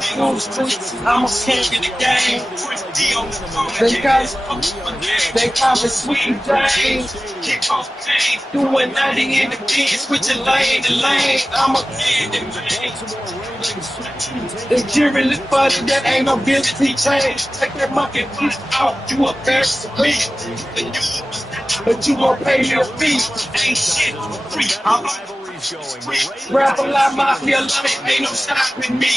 School streets, I'm a king in the game. They call me Sweet James. Doing 90 in the pen, switching lane to lane. I'm a kid in the jury look funny, that ain't no ability change. Take that monkey foot out, you embarrassed to me. But you gon' pay me a fee. Ain't shit free. I'm rap a lot, mafia life, ain't no stopping me.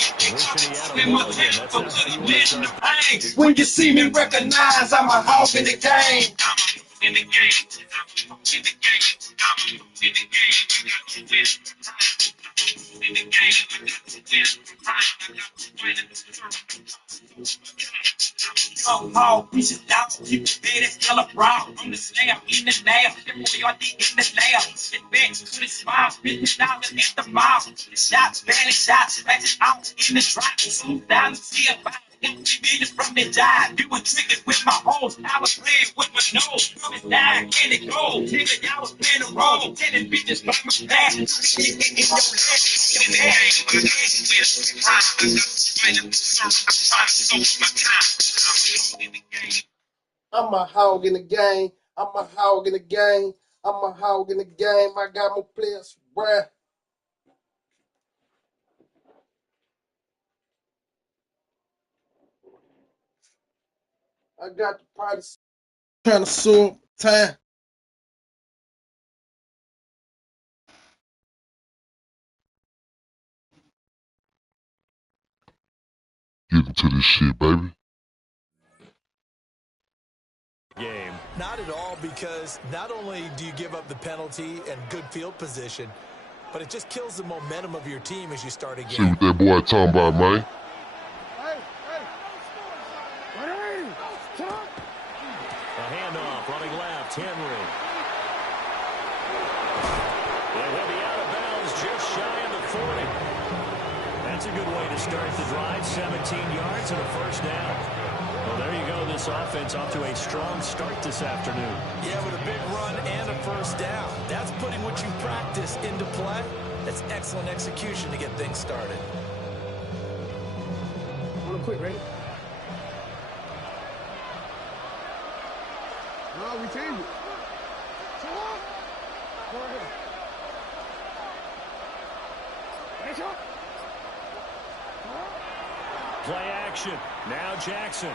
In my temple, listen to pain. When you see me, recognize I'm a hog in the game. In the game, in the game, in the game, in the game. Paul, piece of dog, keep the bed that's still abroad. On the slab, in the lab, the boy y'all dig in the lab. It backs to the smile, $50 at the mile. Shots, barely shots, matches out in the drop. $2,000, see about millions from the dive. You were triggered with my hoes, I was playing with my nose. From his dive, can it go? Nigga, y'all was playing the role. Telling bitches from my back. In I'm a hog in the game. I'm a hog in the game. I'm a hog in the game. I got my players, bruh. I got the price. Trying to sue time. Get into this shit, baby. Game. Not at all, because not only do you give up the penalty and good field position, but it just kills the momentum of your team as you start a game. See what that boy talking about, man. A handoff, running left, Henry. It will be out of bounds, just shy of the 40. That's a good way to start the drive, 17 yards and a first down. Well, there you go. This offense off to a strong start this afternoon. Yeah, with a big run and a first down. That's putting what you practice into play. That's excellent execution to get things started. Real quick, ready? No, we changed it. Go ahead. Play action. Now Jackson.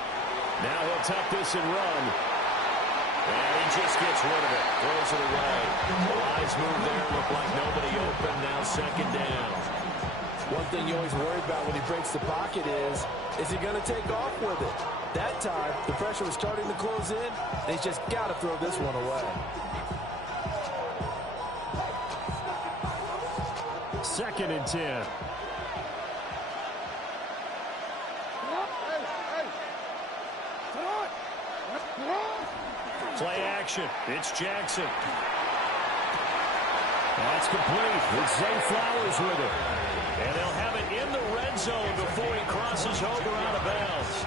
Now he'll tuck this and run. And he just gets rid of it. Throws it away. The wise move there. Looked like nobody open. Now second down. One thing you always worry about when he breaks the pocket is he going to take off with it? That time, the pressure was starting to close in. He's just got to throw this one away. Second and 10. Play action. It's Jackson. That's complete. It's Zay Flowers with it. And they'll have it in the red zone before he crosses over out of bounds.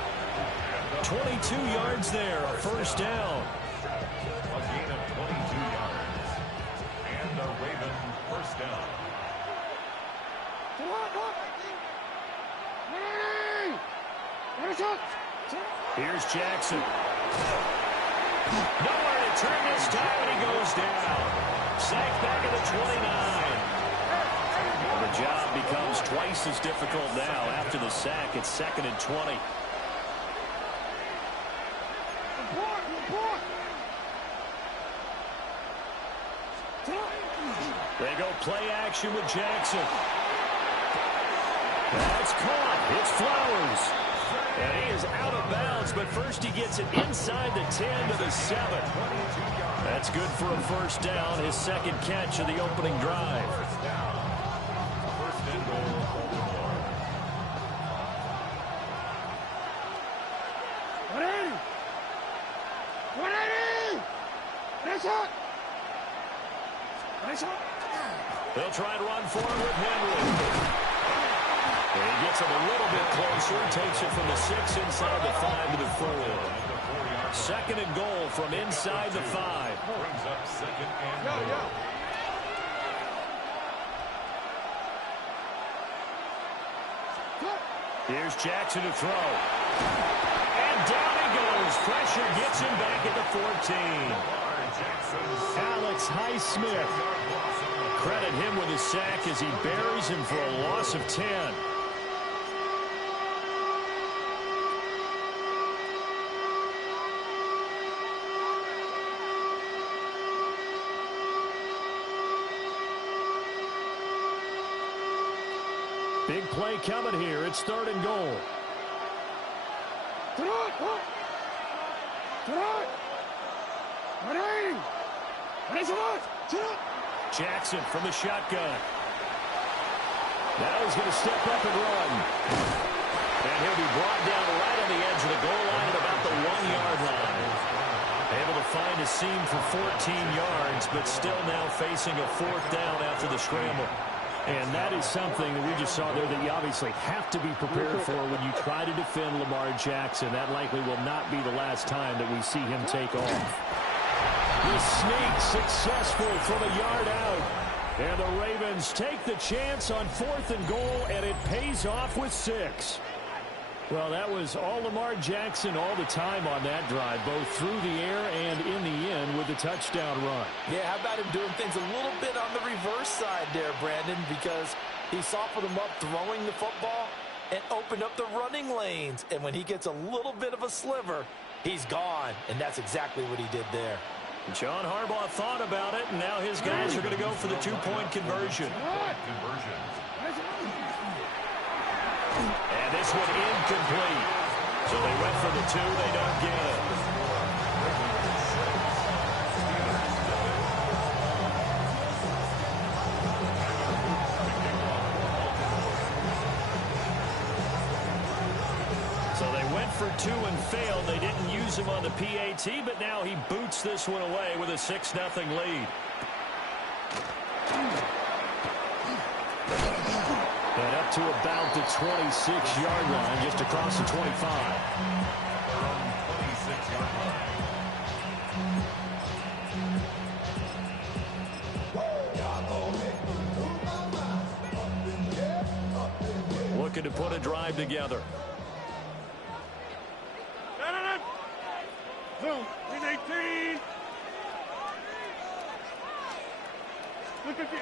22 yards there, a first down. A gain of 22 yards. And a Raven first down. Here's Jackson. Nowhere to turn this time, and he goes down. Sacked back at the 29. Well, the job becomes twice as difficult now. After the sack, it's second and 20. They go play action with Jackson. That's caught. It's Flowers. And he is out of bounds, but first he gets it inside the 10 to the 7. That's good for a first down, his second catch of the opening drive. First and goal. They'll try and run for it with Henry. And he gets it a little bit closer, takes it from the 6 inside the 5 to the 4. Second and goal from inside the 5. Brings up second and goal. Here's Jackson to throw. And down he goes. Pressure gets him back at the 14. Alex Highsmith. Credit him with a sack as he buries him for a loss of 10. Big play coming here. It's 3rd and goal. Jackson from the shotgun. Now he's going to step up and run. And he'll be brought down right on the edge of the goal line at about the 1-yard line. Able to find a seam for 14 yards, but still now facing a 4th down after the scramble. And that is something that we just saw there that you obviously have to be prepared for when you try to defend Lamar Jackson. That likely will not be the last time that we see him take off. The sneak successful from a yard out. And the Ravens take the chance on 4th and goal, and it pays off with 6. Well, that was all Lamar Jackson all the time on that drive, both through the air and in the end with the touchdown run. Yeah, how about him doing things a little bit on the reverse side there, Brandon, because he softened him up throwing the football and opened up the running lanes. And when he gets a little bit of a sliver, he's gone. And that's exactly what he did there. John Harbaugh thought about it, and now his guys are going to go for the 2-point conversion. And this one incomplete. So they went for the 2. They don't get it. So they went for 2 and failed. They didn't use him on the PAT, but now he boots this one away with a 6-0 lead. And up to about the 26-yard line, just across the 25. Looking to put a drive together. Zoom, 18. Look at this.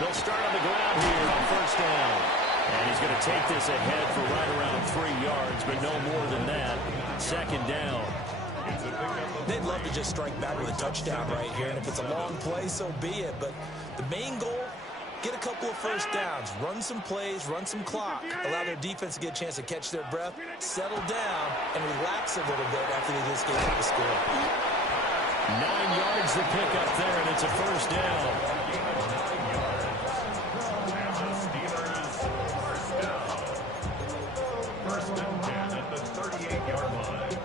They'll start on the ground here on 1st down. And he's going to take this ahead for right around 3 yards, but no more than that. 2nd down. They'd love to just strike back with a touchdown right here, and if it's a long play, so be it. But the main goal, get a couple of 1st downs, run some plays, run some clock, allow their defense to get a chance to catch their breath, settle down, and relax a little bit after they just gave up the score. 9 yards to pick up there, and it's a 1st down. First and 10 at the 38-yard line.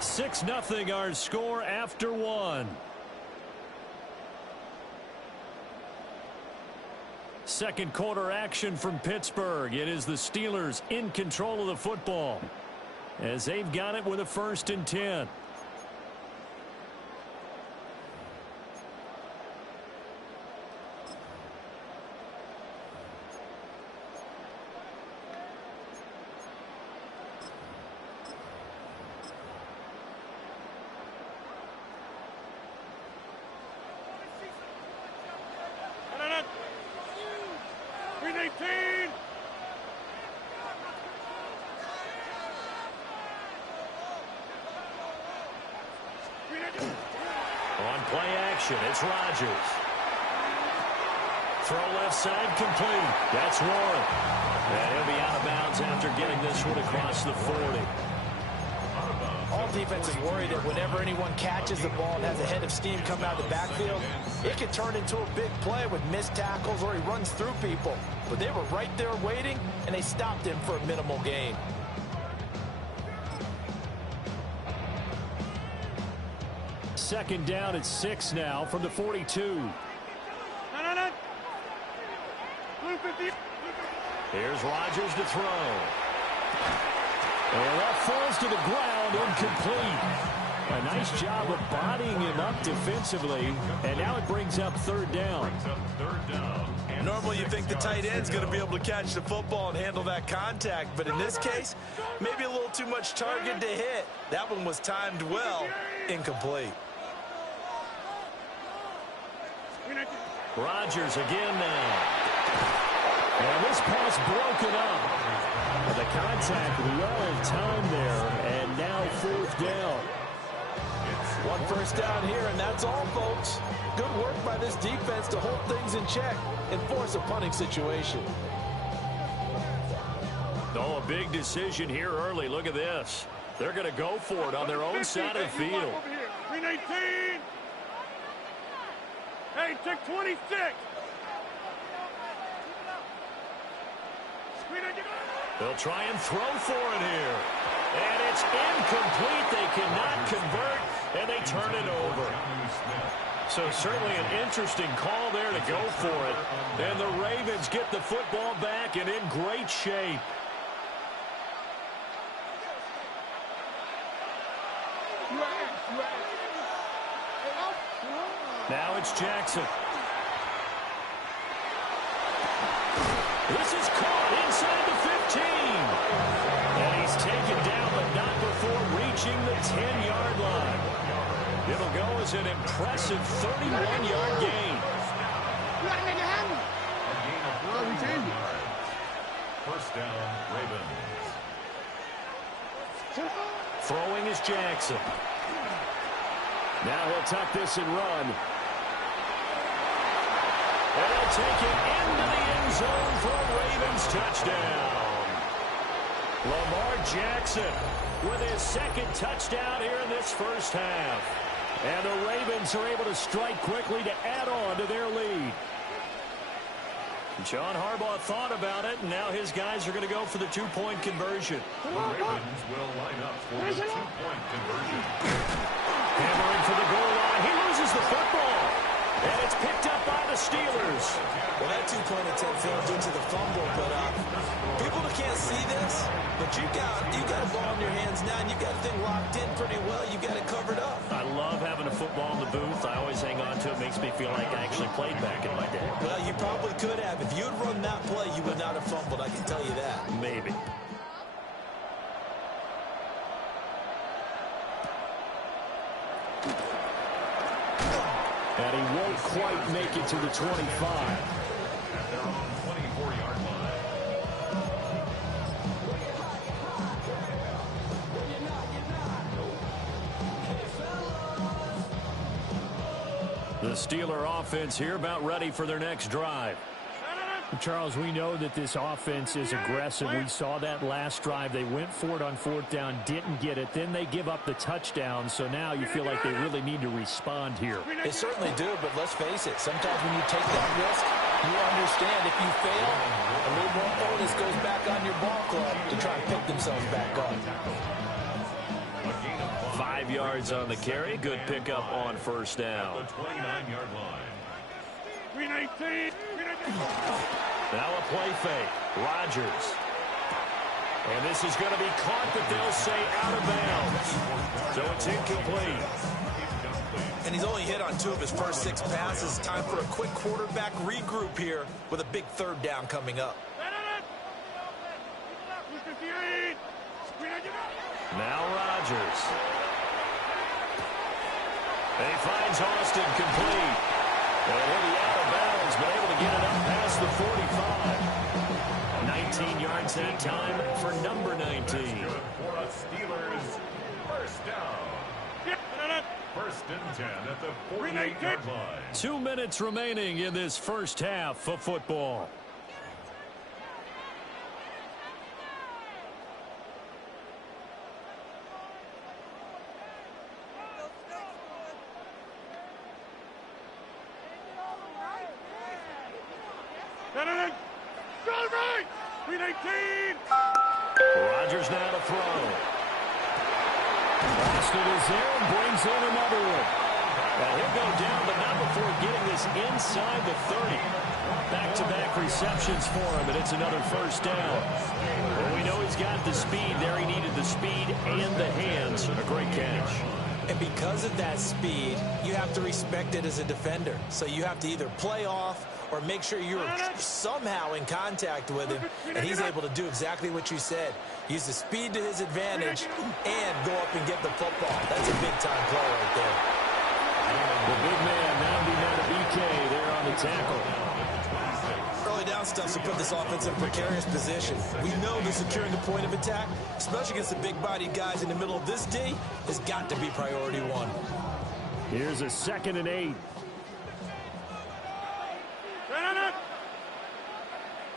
6-0 our score after 1. Second quarter action from Pittsburgh. It is the Steelers in control of the football as they've got it with a 1st and 10. On play action, it's Rodgers. Throw left side complete. That's Warren. And he'll be out of bounds after getting this one across the 40. All defense is worried that whenever anyone catches the ball and has a head of steam coming out of the backfield, it could turn into a big play with missed tackles or he runs through people. But they were right there waiting, and they stopped him for a minimal gain. Second down at 6 now from the 42. Here's Rodgers to throw. And that falls to the ground, incomplete. A nice job of bodying him up defensively, and now it brings up third down. Normally you think the tight end's going to be able to catch the football and handle that contact, but in this case, maybe a little too much target to hit. That one was timed well, incomplete. Rodgers again now. And this pass broken up. The contact well in time there, and now fourth down. One first down here, and that's all, folks. Good work by this defense to hold things in check and force a punting situation. Oh, a big decision here early. Look at this. They're going to go for it on their own side of the field. 18. Hey, check 26. They'll try and throw for it here. And it's incomplete. They cannot convert, and they turn it over. So certainly an interesting call there to go for it. And the Ravens get the football back and in great shape. Now it's Jackson. This is caught inside the 15. And he's taken down, but not before reaching the 10-yard line. It'll go as an impressive 31-yard gain. First down, Ravens. Throwing is Jackson. Now he'll tuck this and run. And he'll take it into the end zone for a Ravens touchdown. Lamar Jackson with his second touchdown here in this first half. And the Ravens are able to strike quickly to add on to their lead. John Harbaugh thought about it, and now his guys are going to go for the two-point conversion. The Ravens will line up for the two-point conversion. Hammering for the goal line. He loses the football. And it's picked up by the Steelers. Well, that two-point attempt failed due to the fumble, but people that can't see this, but you got a ball in your hands now, and you got the thing locked in pretty well. You got it covered up. I love having a football in the booth. I always hang on to it. Makes me feel like I actually played back in my day. Well, you probably could have. If you had run that play, you would not have fumbled. I can tell you that. Maybe. And he won't quite make it to the 25. At their own 24-yard line. The Steeler offense here about ready for their next drive. Charles, we know that this offense is aggressive. We saw that last drive. They went for it on fourth down, didn't get it. Then they give up the touchdown. So now you feel like they really need to respond here. They certainly do, but let's face it. Sometimes when you take that risk, you understand if you fail, a little more onus goes back on your ball club to try and pick themselves back up. 5 yards on the carry. Good pickup on first down. The 29-yard line. 18. Now a play fake. Rodgers. And this is going to be caught, but they'll say out of bounds. So it's incomplete. And he's only hit on 2 of his first 6 passes. Time for a quick quarterback regroup here with a big third down coming up. Now Rodgers. And he finds Austin complete. And he'll be out of bounds, but able to get it up past the 45. 19 yards that time for number 19. For a Steelers first down. First and 10 at the 48-yard line. 2 minutes remaining in this first half of football. Rodgers now to throw. Austin is there and brings in another one. Well, he'll go down, but not before getting this inside the 30. Back-to-back receptions for him, and it's another first down. Well, we know he's got the speed there. He needed the speed and the hands. A great catch. And because of that speed, you have to respect it as a defender. So you have to either play off or make sure you're somehow in contact with him, and he's able to do exactly what you said. Use the speed to his advantage and go up and get the football. That's a big-time play right there. The big man now being out of BK there on the tackle. Early down stuff to put this offense in a precarious position. We know that securing the point of attack, especially against the big-bodied guys in the middle of this D, has got to be priority one. Here's a 2nd and 8.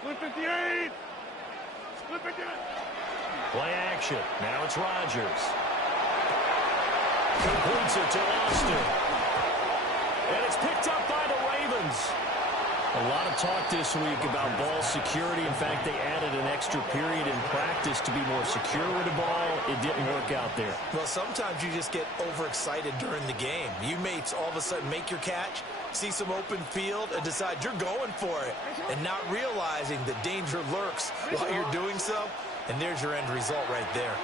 Flip 58. Flip 58. Play action. Now it's Rodgers. Completes it to Austin. And it's picked up by the Ravens. A lot of talk this week about ball security. In fact, they added an extra period in practice to be more secure with the ball. It didn't work out there. Well, sometimes you just get overexcited during the game. You may all of a sudden make your catch, see some open field, and decide you're going for it, and not realizing the danger lurks while you're doing so. And there's your end result right there.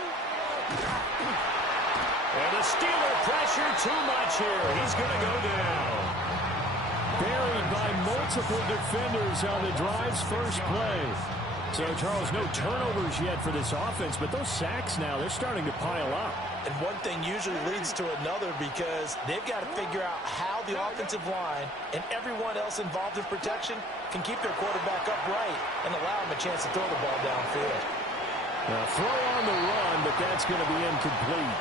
And the Steeler pressure too much here. He's going to go down. Buried by multiple defenders on the drive's first play. So, Charles, no turnovers yet for this offense, but those sacks now, they're starting to pile up. And one thing usually leads to another because they've got to figure out how the offensive line and everyone else involved in protection can keep their quarterback upright and allow him a chance to throw the ball downfield. Now, throw on the run, but that's going to be incomplete.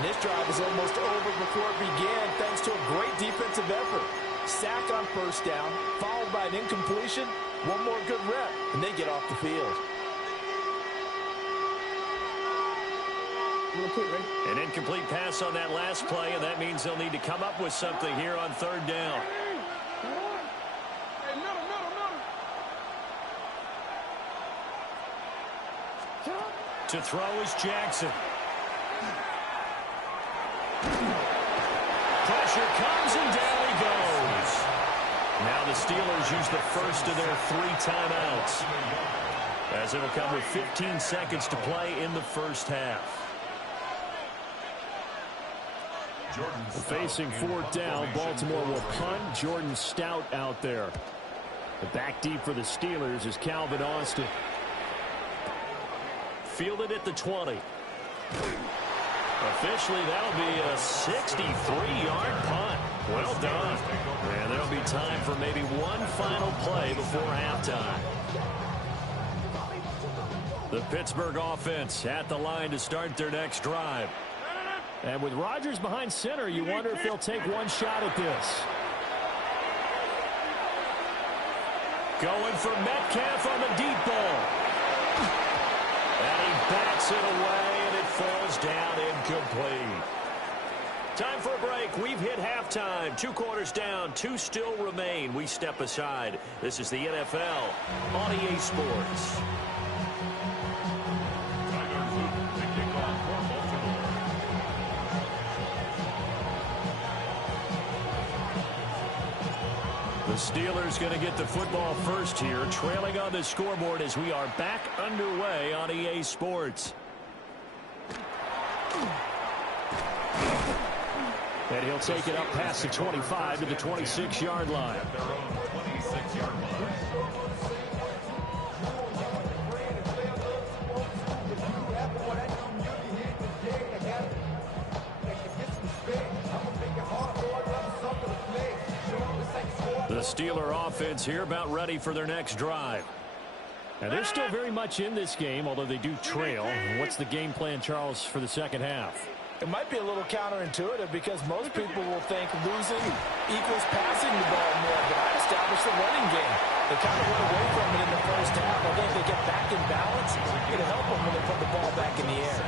And this drive was almost over before it began thanks to a great defensive effort. Sack on first down, followed by an incompletion, one more good rep, and they get off the field. An incomplete pass on that last play, and that means they'll need to come up with something here on 3rd down. To throw is Jackson. Pressure comes and down he goes. Now the Steelers use the first of their 3 timeouts, as it'll come with 15 seconds to play in the first half. Facing 4th down, Baltimore will punt. Jordan Stout out there. The back deep for the Steelers is Calvin Austin. Fielded at the 20. Officially, that'll be a 63-yard punt. Well done. And there'll be time for maybe one final play before halftime. The Pittsburgh offense at the line to start their next drive. And with Rodgers behind center, you wonder if they'll take one shot at this. Going for Metcalf on the deep ball. And he bats it away, and it falls down incomplete. Time for a break. We've hit halftime. 2 quarters down, 2 still remain. We step aside. This is the NFL on EA Sports. The Steelers going to get the football first here, trailing on the scoreboard as we are back underway on EA Sports. And he'll take it up past the 25 to the 26-yard line. The Steeler offense here about ready for their next drive. And they're still very much in this game, although they do trail. What's the game plan, Charles, for the second half? It might be a little counterintuitive because most people will think losing equals passing the ball more, but I established the running game. They kind of went away from it in the first half. I think if they get back in balance, it'll help them when they put the ball back in the air.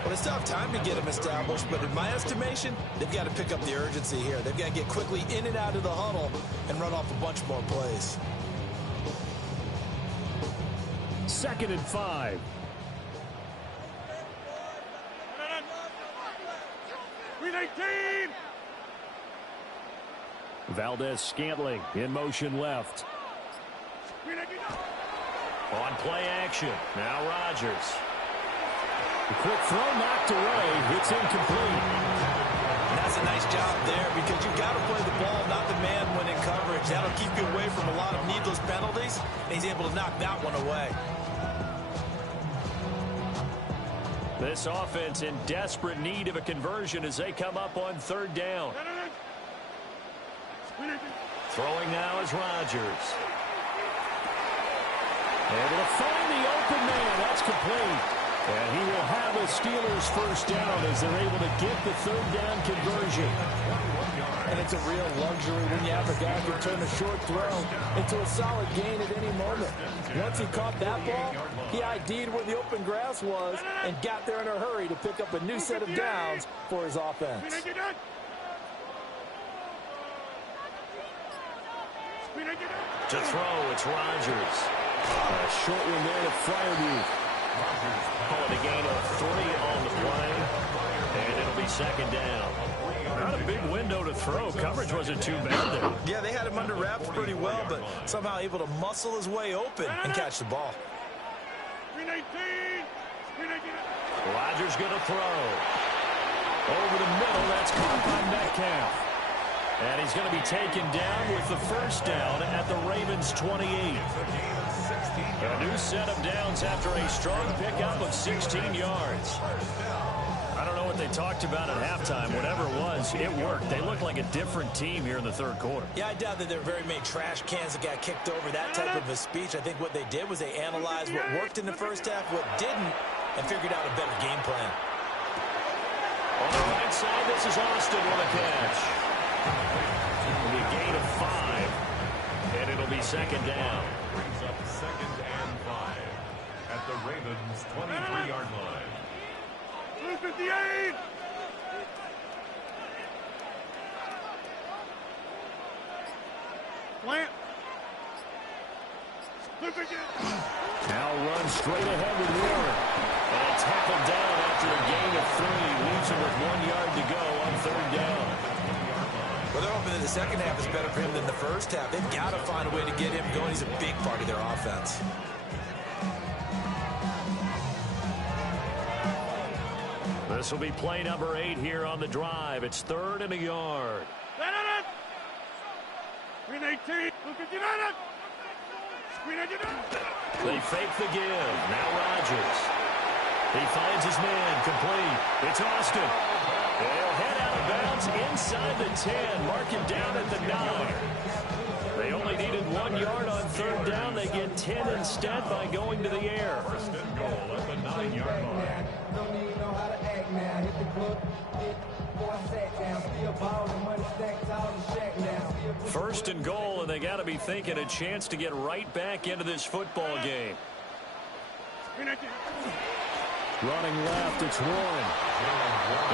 Well, they still have time to get them established, but in my estimation, they've got to pick up the urgency here. They've got to get quickly in and out of the huddle and run off a bunch more plays. 2nd and 5. Green 18. Valdez-Scantling in motion left. Green 18. On play action, now Rodgers. The quick throw knocked away. It's incomplete. And that's a nice job there because you've got to play the ball, not the man when in coverage. That'll keep you away from a lot of needless penalties, and he's able to knock that one away. This offense in desperate need of a conversion as they come up on third down. Throwing now is Rodgers. Able to find the open man. That's complete. And he will have a Steelers first down as they're able to get the third down conversion. And it's a real luxury when you have a guy who can turn a short throw into a solid gain at any moment. Once he caught that ball, he ID'd where the open grass was and got there in a hurry to pick up a new set of downs for his offense. To throw, it's Rodgers. A short one there to Fryermuth. Calling a gain of 3 on the play. And it'll be second down. Not a big window to throw. Coverage wasn't too bad there. Yeah, they had him under wraps pretty well, but somehow able to muscle his way open and catch the ball. Rodgers going to throw. Over the middle, that's caught by Metcalf. And he's going to be taken down with the first down at the Ravens' 28. A new set of downs after a strong pickup of 16 yards. I don't know what they talked about at halftime. Whatever it was, it worked. They looked like a different team here in the third quarter. Yeah, I doubt that there were very many trash cans that got kicked over, that type of a speech. I think what they did was they analyzed what worked in the first half, what didn't, and figured out a better game plan. On the right side, this is Austin with a catch. It'll be a gain of 5, and it'll be second down. Brings up second and 5 at the Ravens' 23-yard line. 58! Plant. Now run straight ahead with Warren. And tackled down after a gain of 3. Leaves him with 1 yard to go on third down. Well, they're hoping that the second half is better for him than the first half. They've got to find a way to get him going. He's a big part of their offense. This will be play number 8 here on the drive. It's 3rd and a yard. They fake the give. Now Rodgers. He finds his man. Complete. It's Austin. They'll head out of bounds inside the 10. Mark him down at the 9. They only needed 1 yard on third down. They get 10 instead by going to the air. First and goal at the 9-yard line. First and goal, and they got to be thinking a chance to get right back into this football game. Running left, it's Warren.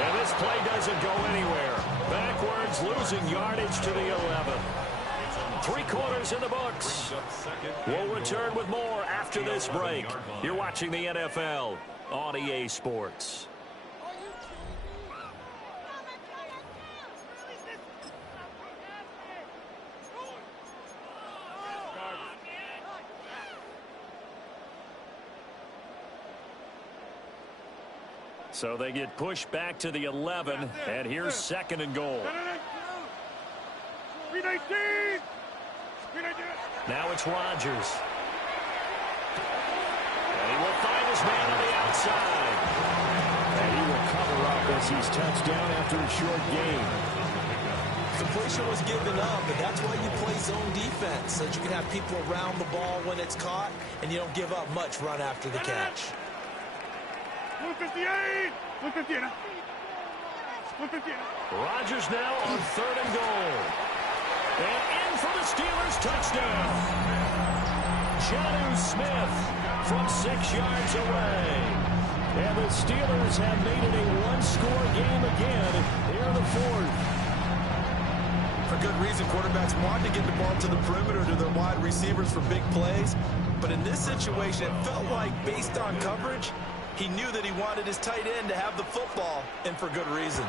And this play doesn't go anywhere. Backwards, losing yardage to the 11. 3 quarters in the books. We'll return with more after this break. You're watching the NFL on EA Sports. So they get pushed back to the 11, and here's second and goal. Now it's Rodgers. And he will find his man on the outside. And he will cover up as he's touched down after a short gain. Completion was given up, but that's why you play zone defense, so that you can have people around the ball when it's caught, and you don't give up much run after the catch. 158! 158! Rodgers now on third and goal. And in for the Steelers touchdown. Jonnu Smith from 6 yards away. And the Steelers have made it a one-score game again here in the fourth. For good reason, quarterbacks want to get the ball to the perimeter to their wide receivers for big plays. But in this situation, it felt like, based on coverage, he knew that he wanted his tight end to have the football, and for good reason.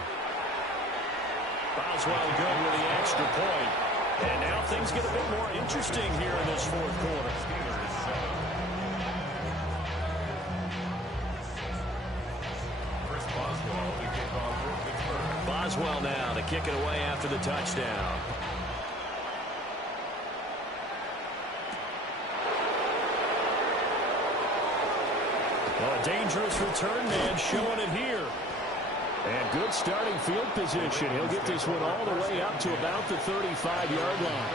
Boswell good with the extra point. And now things get a bit more interesting here in this fourth quarter. Boswell now to kick it away after the touchdown. A dangerous return man showing it here. And good starting field position. He'll get this one all the way up to about the 35-yard line.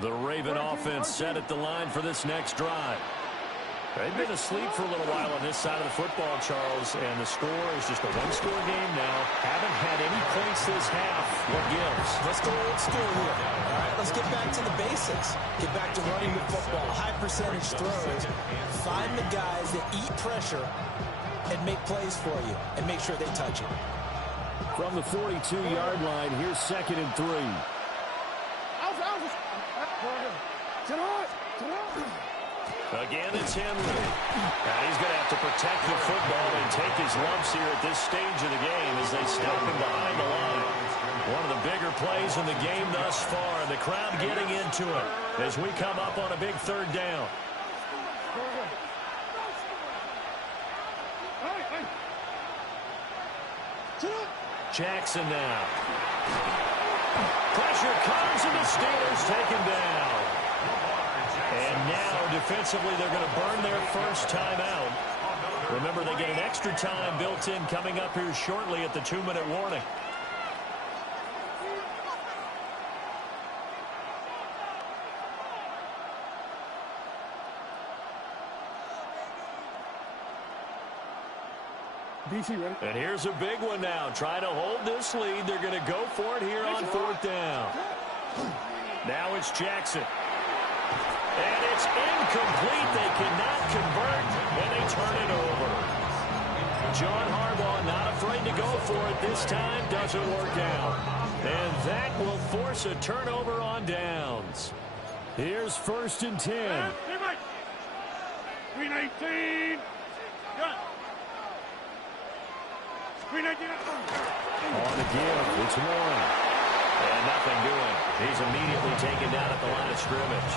The Raven offense set at the line for this next drive. They've been asleep for a little while on this side of the football, Charles, and the score is just a one-score game now. Haven't had any points this half. What gives? Let's go old school here. All right, let's get back to the basics. Get back to running the football, high-percentage throws. Find the guys that eat pressure and make plays for you, and make sure they touch it. From the 42-yard line, here's 2nd and 3. Again, it's Henry. And he's going to have to protect the football and take his lumps here at this stage of the game as they stop him behind the line. One of the bigger plays in the game thus far. The crowd getting into it as we come up on a big 3rd down. Jackson now. Pressure comes and the Steelers take him down. And now, defensively, they're going to burn their first time out. Remember, they get an extra time built in coming up here shortly at the 2-minute warning. And here's a big one now. Trying to hold this lead. They're going to go for it here on 4th down. Now it's Jackson. And it's incomplete. They cannot convert, and they turn it over. John Harbaugh not afraid to go for it this time. Doesn't work out. And that will force a turnover on downs. Here's 1st and 10. Green 18. Gun. Green 18. On the give, it's Warren. And nothing doing. He's immediately taken down at the line of scrimmage.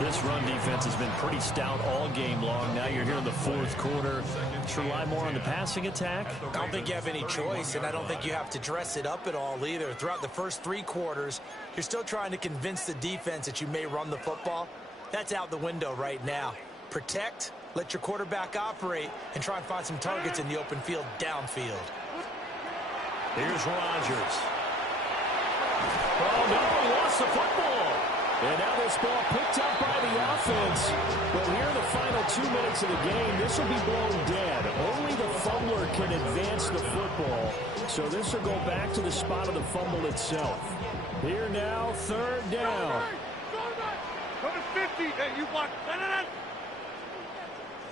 This run defense has been pretty stout all game long. Now you're here in the 4th quarter. Should rely more on the passing attack? I don't think you have any choice, and I don't think you have to dress it up at all either. Throughout the first 3 quarters, you're still trying to convince the defense that you may run the football. That's out the window right now. Protect, let your quarterback operate, and try and find some targets in the open field downfield. Here's Rodgers. Oh, no, he lost the football. And now this ball picked up by the offense. But here in the final 2 minutes of the game, this will be blown dead. Only the fumbler can advance the football. So this will go back to the spot of the fumble itself. Here now, 3rd down. Coming 50. Hey, you block.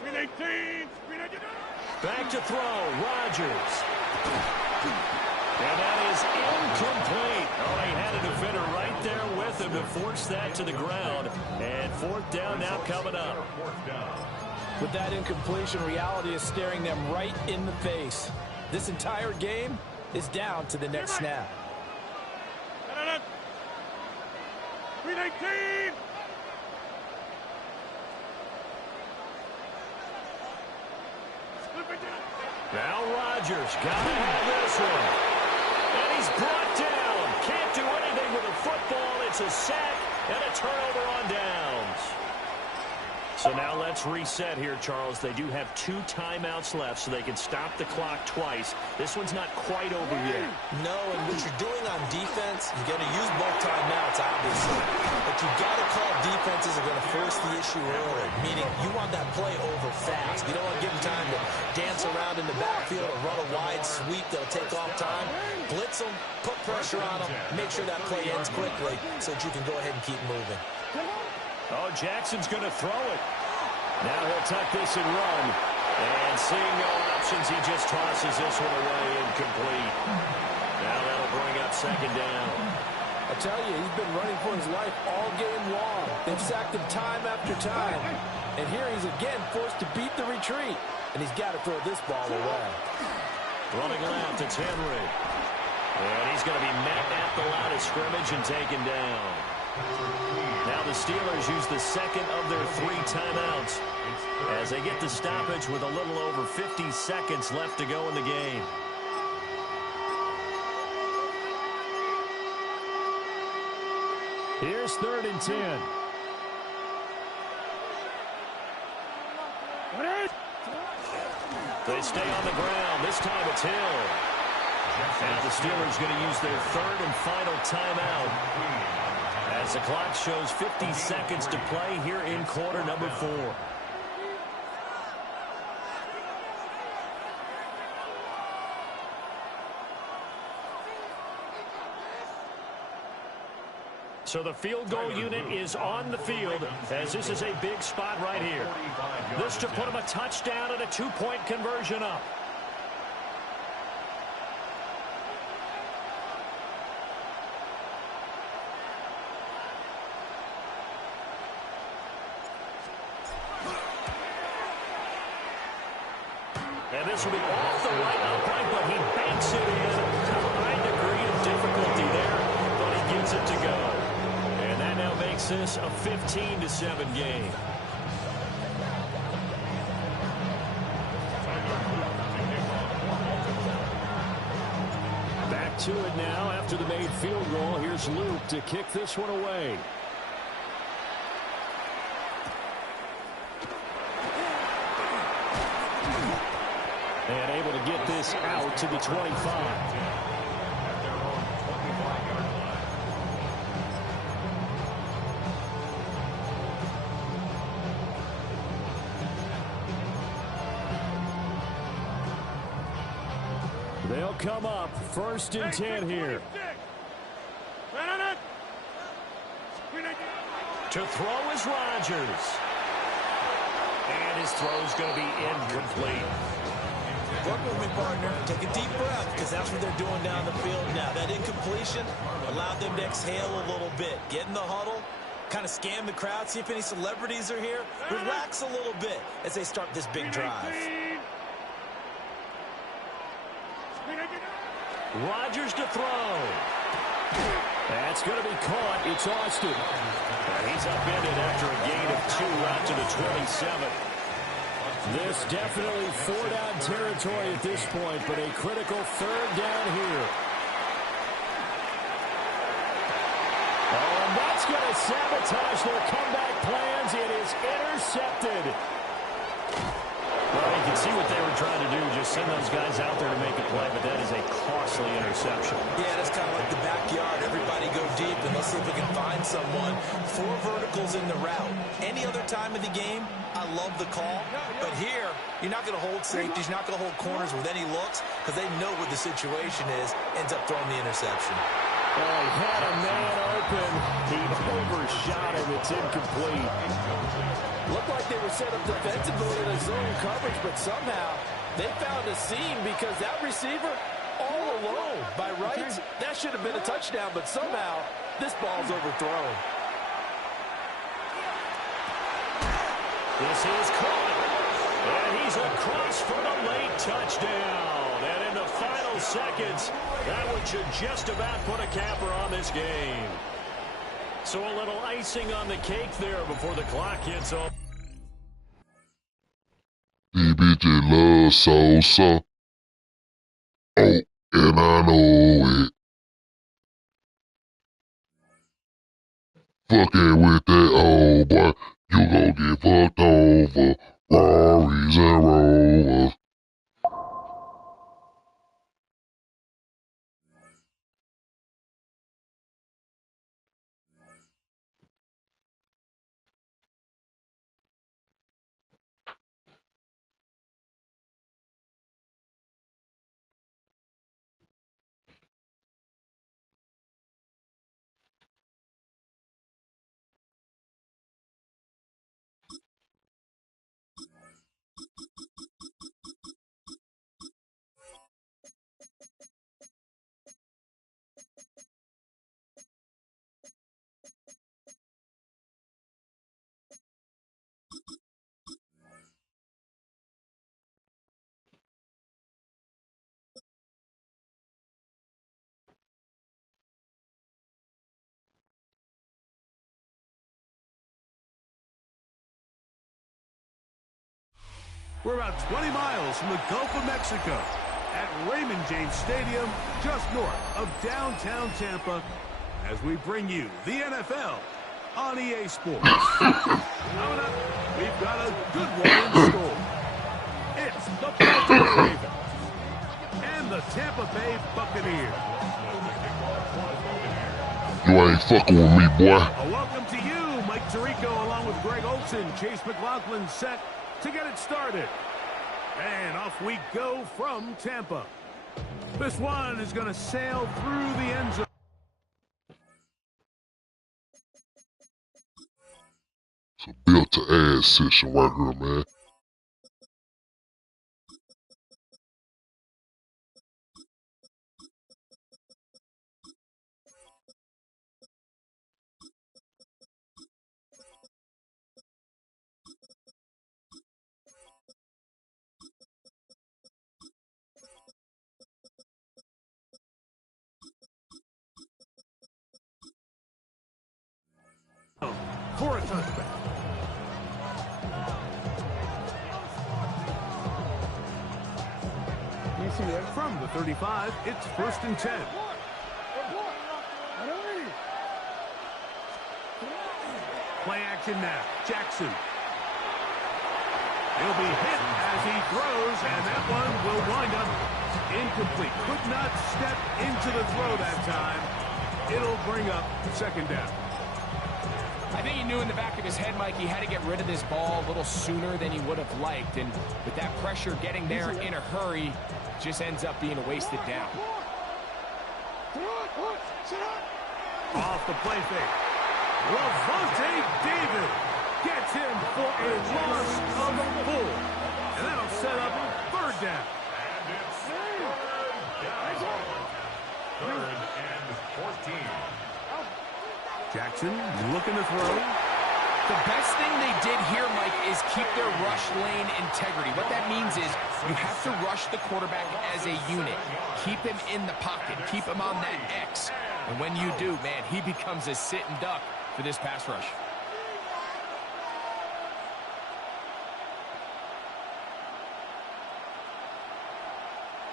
Green 18. Green 18. Back to throw. Rodgers. And that is incomplete. Oh, he had a defender right there with him to force that to the ground. And 4th down now coming up. With that incompletion, reality is staring them right in the face. This entire game is down to the next snap. Green 18. Now Rodgers got to have this one. And he's brought down. Can't do anything with the football. It's a sack and a turnover on downs. So now let's reset here, Charles. They do have 2 timeouts left, so they can stop the clock twice. This one's not quite over yet. No, and what you're doing on defense, you're going to use both timeouts, obviously. But you've got to call defenses are going to force the issue early, meaning you want that play over fast. You don't want to give them time to dance around in the backfield or run a wide sweep that'll take off time. Blitz them, put pressure on them, make sure that play ends quickly so that you can go ahead and keep moving. Oh, Jackson's going to throw it. Now he'll tuck this and run. And seeing no options, he just tosses this one away incomplete. Now that'll bring up 2nd down. I tell you, he's been running for his life all game long. They've sacked him time after time. And here he's again forced to beat the retreat. And he's got to throw this ball away. Running left, it's Henry. And he's going to be met at the line of scrimmage and taken down. Now the Steelers use the second of their 3 timeouts as they get the stoppage with a little over 50 seconds left to go in the game. Here's 3rd and 10. They stay on the ground. This time it's Hill. Now the Steelers going to use their 3rd and final timeout as the clock shows 50 seconds to play here in quarter number 4. So the field goal unit is on the field as this is a big spot right here. This to put them a touchdown and a 2-point conversion up. And this will be off the right upright, but he banks it in. A high degree of difficulty there, but he gets it to go. And that now makes this a 15-7 game. Back to it now after the made field goal. Here's Luke to kick this one away. And able to get this out to the 25. They'll come up 1st and 10 here. To throw is Rodgers. And his throw's going to be incomplete. Work with me, partner. Take a deep breath, because that's what they're doing down the field now. That incompletion allowed them to exhale a little bit. Get in the huddle, kind of scan the crowd, see if any celebrities are here. Relax a little bit as they start this big drive. Rodgers to throw. That's going to be caught. It's Austin. And he's upended after a gain of 2 out to the 27. This definitely 4-down territory at this point, but a critical 3rd down here. Oh, and that's going to sabotage their comeback plans. It is intercepted. Well, you can see what they were trying to do, just send those guys out there to make a play, but that is a costly interception. Yeah, that's kind of like the backyard. Everybody go deep, and let's see if we can find someone. 4 verticals in the route. Any other time of the game, I love the call. But here, you're not going to hold safeties, you're not going to hold corners with any looks, because they know what the situation is, ends up throwing the interception. Oh, he had a man open. He overshot him. It's incomplete. Looked like they were set up defensively in a zone coverage, but somehow they found a seam because that receiver all alone. By rights, that should have been a touchdown, but somehow this ball's overthrown. This is caught. And he's across for the late touchdown. And in the final seconds, that one should just about put a capper on this game. So a little icing on the cake there before the clock hits off. These bitches love salsa. Oh, and I know it. Fucking with that old boy, you gon' get fucked over. Rarries and Rovers. We're about 20 miles from the Gulf of Mexico at Raymond James Stadium, just north of downtown Tampa, as we bring you the NFL on EA Sports. Coming up, we've got a good one in store. It's the Baltimore Ravens and the Tampa Bay Buccaneers. You ain't fucking with me, boy. A welcome to you, Mike Tirico, along with Greg Olson. Chase McLaughlin set to get it started. And off we go from Tampa. This one is going to sail through the end zone. It's a built-to-ass session right here, man. For a touchback. From the 35, it's 1st and 10. Play action now. Jackson. He'll be hit as he throws, and that one will wind up incomplete. Could not step into the throw that time. It'll bring up 2nd down. I think he knew in the back of his head, Mike, he had to get rid of this ball a little sooner than he would have liked. And with that pressure getting there in a hurry, just ends up being a wasted down. Off the play fake. Lavonte David gets him for a loss of 4. And that'll set up 3rd down. And it's 3rd down. 3rd and 14. Jackson looking to throw. The best thing they did here, Mike, is keep their rush lane integrity. What that means is you have to rush the quarterback as a unit. Keep him in the pocket. Keep him on that X. And when you do, man, he becomes a sitting duck for this pass rush.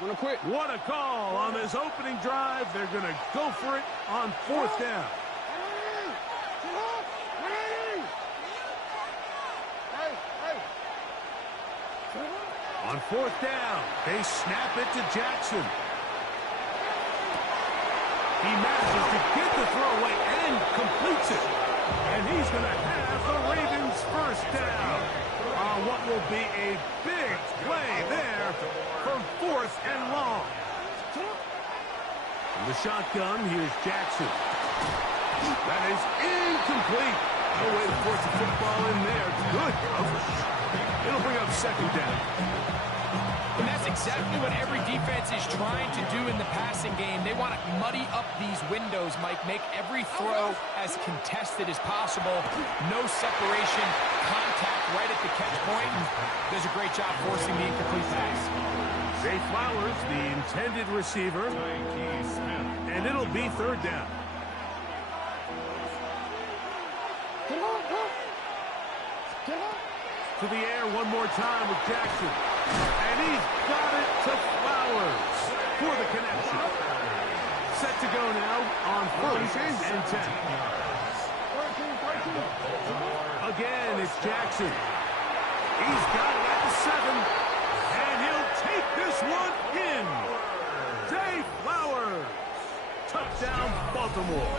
What a call on this opening drive. They're going to go for it on 4th down. On 4th down, they snap it to Jackson. He manages to get the throw away and completes it. And he's going to have the Ravens 1st down on what will be a big play there for 4th and long. In the shotgun, here's Jackson. That is incomplete. No way to force the football in there. Good coverage. It'll bring up 2nd down. And that's exactly what every defense is trying to do in the passing game. They want to muddy up these windows, Mike, make every throw as contested as possible. No separation, contact right at the catch point. And does a great job forcing the incomplete pass. Zay Flowers, the intended receiver. And it'll be 3rd down. To the air one more time with Jackson. And he's got it to Flowers for the connection. Set to go now on 1st and 10. Again, it's Jackson. He's got it at the 7. And he'll take this one in. Zay Flowers. Touchdown, Baltimore.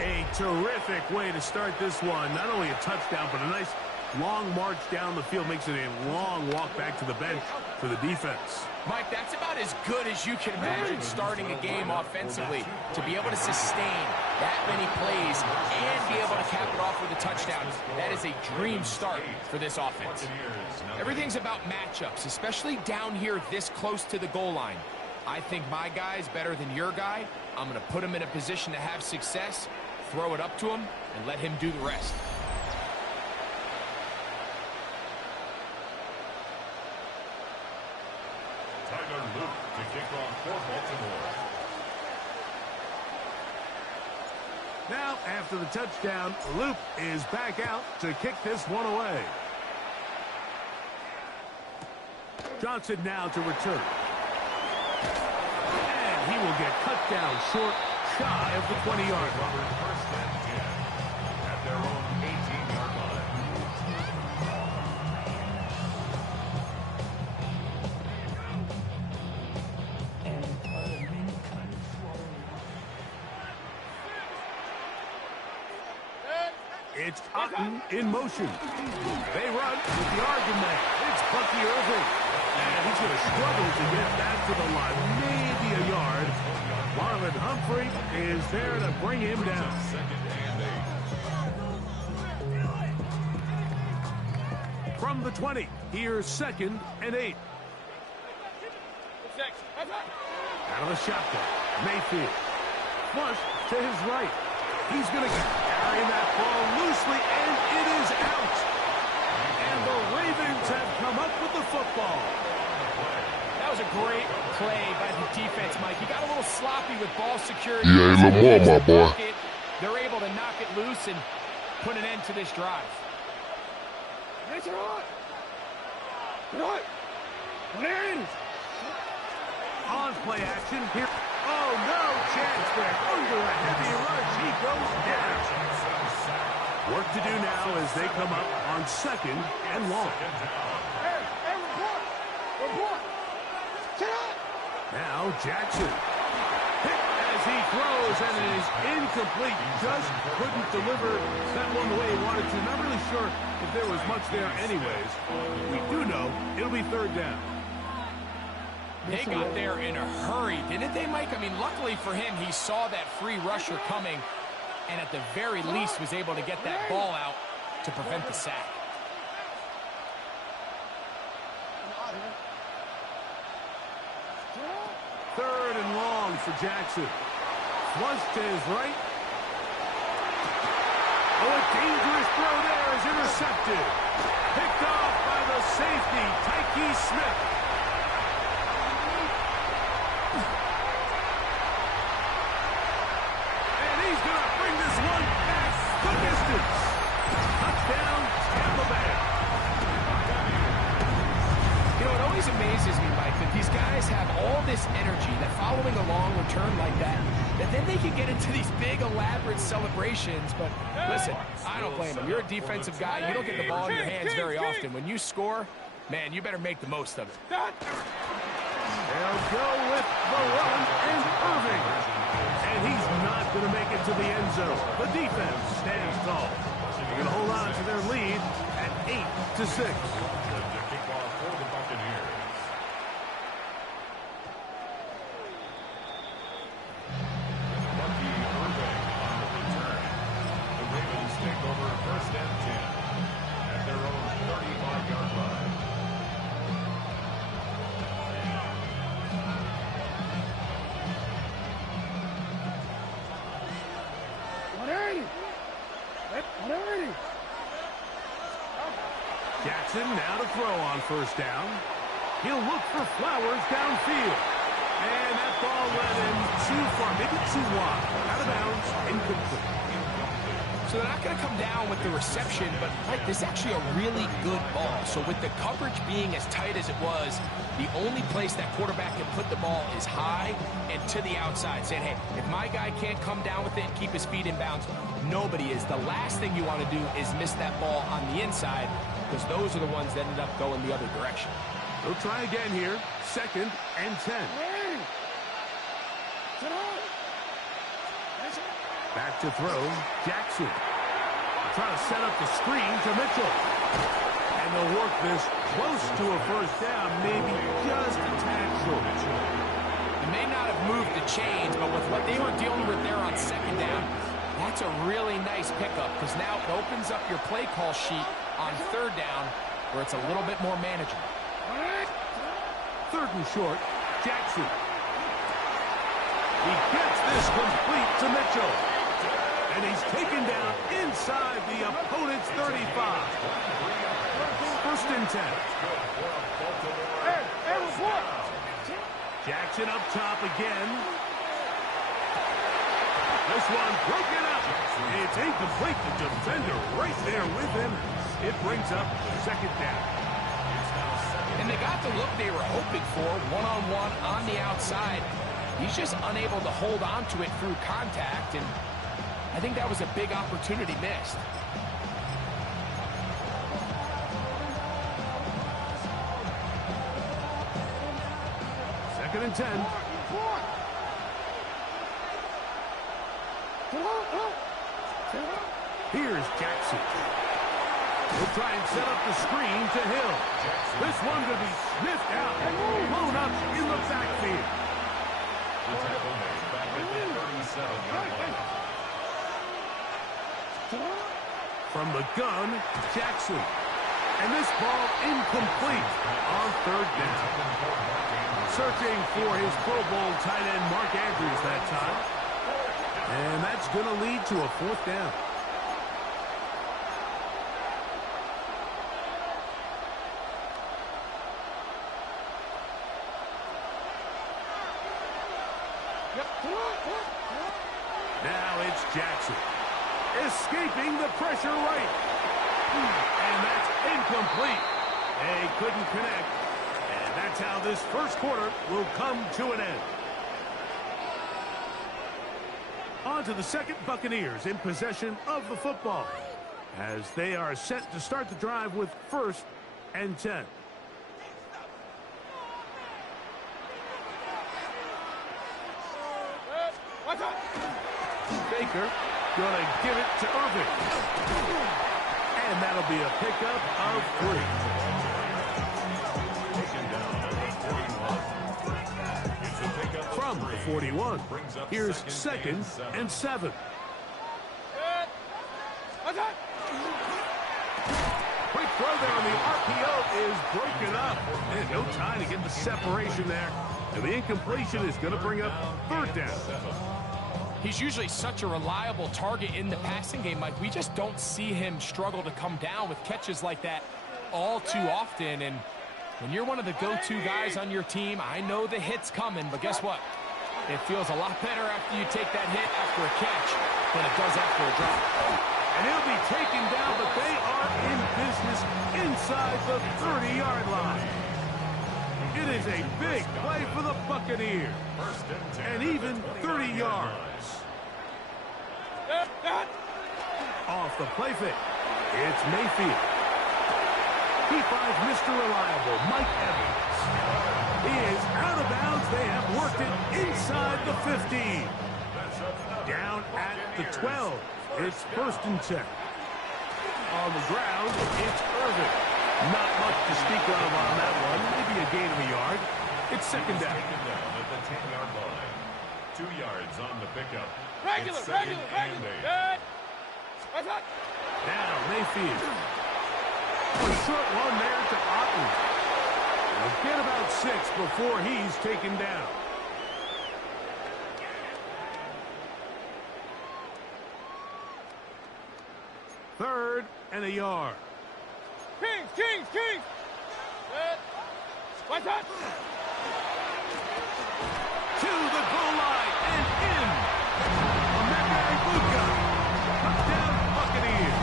A terrific way to start this one. Not only a touchdown, but a nice long march down the field. Makes it a long walk back to the bench for the defense. Mike, that's about as good as you can imagine starting a game offensively. To be able to sustain that many plays and be able to cap it off with a touchdown, that is a dream start for this offense. Everything's about matchups, especially down here this close to the goal line. I think my guy's better than your guy. I'm going to put him in a position to have success, throw it up to him, and let him do the rest. Tyler Luke to kick off for Baltimore. Now, after the touchdown, Luke is back out to kick this one away. Johnson now to return. And he will get cut down short, shy of the 20-yard line. First and 10 at their own 18-yard line. It's Otten in motion. They run with the argument. It's Bucky Irving. And he's going to struggle to get back to the line. Maybe a yard. Marlon Humphrey is there to bring him down. Second and 8. From the 20, here's 2nd and 8. Out of the shotgun, Mayfield. Flush to his right. He's going to carry that ball loosely, and it is out. And the Ravens have come up with the football. That was a great play by the defense, Mike. He got a little sloppy with ball security. Yeah, Lamar, my boy. They're able to knock it loose and put an end to this drive. On play action here. Oh, no chance there. Under a heavy rush, he goes down. Work to do now as they come up on 2nd and long. Now Jackson. Hit as he throws, and it is incomplete. Just couldn't deliver that one the way he wanted to. Not really sure if there was much there anyways. We do know it'll be 3rd down. They got there in a hurry, didn't they, Mike? I mean, luckily for him, he saw that free rusher coming, and at the very least was able to get that ball out to prevent the sack. Third and long for Jackson. Flush to his right. Oh, a dangerous throw there is intercepted. Picked off by the safety, Tyke Smith. And he's going to bring this one back the distance. Touchdown, Tampa Bay. You know, it always amazes me, Mike, that these guys have all this energy, that following a long return like that then they can get into these big, elaborate celebrations. But listen, I don't blame them. You're a defensive guy. You don't get the ball in your hands very often. When you score, man, you better make the most of it. They'll go with the run and Irving. And he's not going to make it to the end zone. The defense stands tall. They're going to hold on to their lead at 8-6. Jackson now to throw on first down. He'll look for Flowers downfield. And that ball led him too far, maybe too wide. Out of bounds, incomplete. So they're not going to come down with the reception, but Mike, this is actually a really good ball. So with the coverage being as tight as it was, the only place that quarterback can put the ball is high and to the outside, saying, hey, if my guy can't come down with it and keep his feet in bounds, nobody is. The last thing you want to do is miss that ball on the inside, because those are the ones that ended up going the other direction. They'll try again here. 2nd and 10. Back to throw, Jackson. Trying to set up the screen to Mitchell. And they'll work this close to a first down, maybe just a tad short. They may not have moved the chains, but with what they were dealing with there on 2nd down, that's a really nice pickup, because now it opens up your play call sheet on 3rd down, where it's a little bit more manageable. 3rd and short, Jackson. He gets this complete to Mitchell. And he's taken down inside the opponent's 35. 1st and 10. Jackson up top again. This one broken up. It's incomplete. The defender right there with him. It brings up 2nd down. And they got got the look they were hoping for, one-on-one on the outside. He's just unable to hold on to it through contact, and I think that was a big opportunity missed. Second and 10. Here's Jackson. He'll try and set up the screen to Hill. This one to be sniffed out and blown up in the backfield. The tackle made back at the 37-yard line. From the gun, Jackson. And this ball incomplete on third down. Searching for his Pro Bowl tight end Mark Andrews that time. And that's going to lead to a fourth down. Now it's Jackson. Escaping the pressure right. And that's incomplete. They couldn't connect. And that's how this first quarter will come to an end. On to the second, Buccaneers in possession of the football, as they are set to start the drive with 1st and 10. Baker gonna give it to Irving. And that'll be a pickup of 3. From the 41, here's 2nd and 7. Quick throw there on the RPO is broken up. And no time to get the separation there. And the incompletion is going to bring up 3rd down. He's usually such a reliable target in the passing game, Mike. We just don't see him struggle to come down with catches like that all too often. And when you're one of the go-to guys on your team, I know the hit's coming, but guess what? It feels a lot better after you take that hit after a catch than it does after a drop. And he'll be taken down, but they are in business inside the 30-yard line. It is a big play for the Buccaneers. And even 30 yards. Off the play fake, it's Mayfield. He finds Mr. Reliable, Mike Evans. He is out of bounds. They have worked it inside the 15. Down at the 12. It's 1st and 10. On the ground, it's Irving. Not much to speak of on that one. Maybe a gain of a yard. It's 2nd down. At the 10-yard line. 2 yards on the pickup. Regular. Good. Now Mayfield. A short one there to Otten. We'll get about 6 before he's taken down. Third and a yard. Kings. Good. What's up? To the goal line and in. Emeka Egbuka. Touchdown Buccaneers.